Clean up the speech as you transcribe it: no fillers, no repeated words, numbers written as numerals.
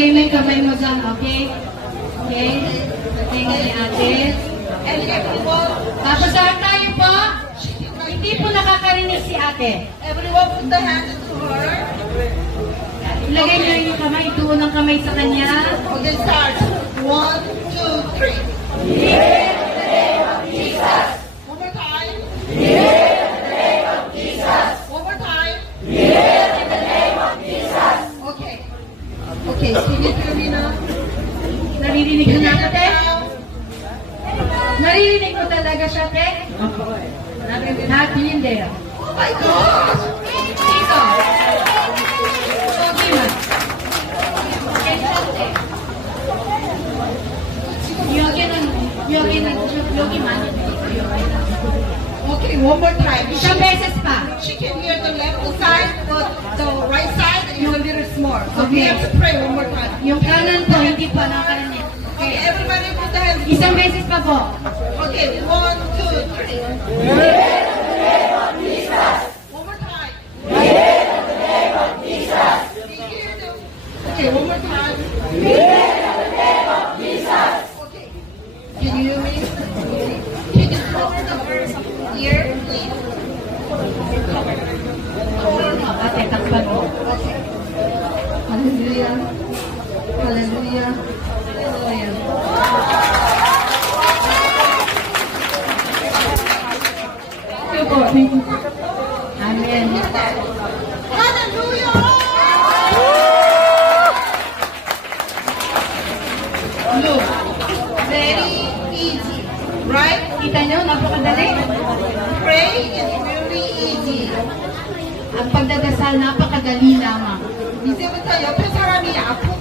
May kamay mo dyan, okay? Okay? Tingnan ni ate. Tapos tayo po. Hindi po nakakarinig si ate. Everyone put the hand into her. Ilagay niyo yung kamay, ituon ng kamay sa kanya. Okay, start. 1, 2, 3. In the name of Jesus. One more time. In the name of Jesus. One more time. In the name of Jesus. Okay. Okay, can you hear me now? Naririnig ko na ate? Naririnig ko talaga siya, te? Happy in there. Oh my God! Dito. Okay, man. Okay, ate. Yogi man. Okay, one more time. Isang beses pa. She can hear the left side, but the right side is a little small. So we Okay. have to pray one more time. Yung kanan po, hindi pa nakarinig. Okay, everybody put the hands. Isang beses pa po. Okay, 1, 2, 3. In the name of Jesus. One more time. In the name of Jesus. Can you hear them? Okay, one more time. In the name of Jesus. Okay. Can you hear me? Can you cover the ear, please? Ate, takpan mo. Okay. Hallelujah. Hallelujah. Hallelujah. Thank you po. Amen. Hallelujah. Look, very easy, right? Kita nyo, napakadali. Pray is very easy. Ang pagdadasal, napakadali lamang. 이제부터 옆에 사람이 아프면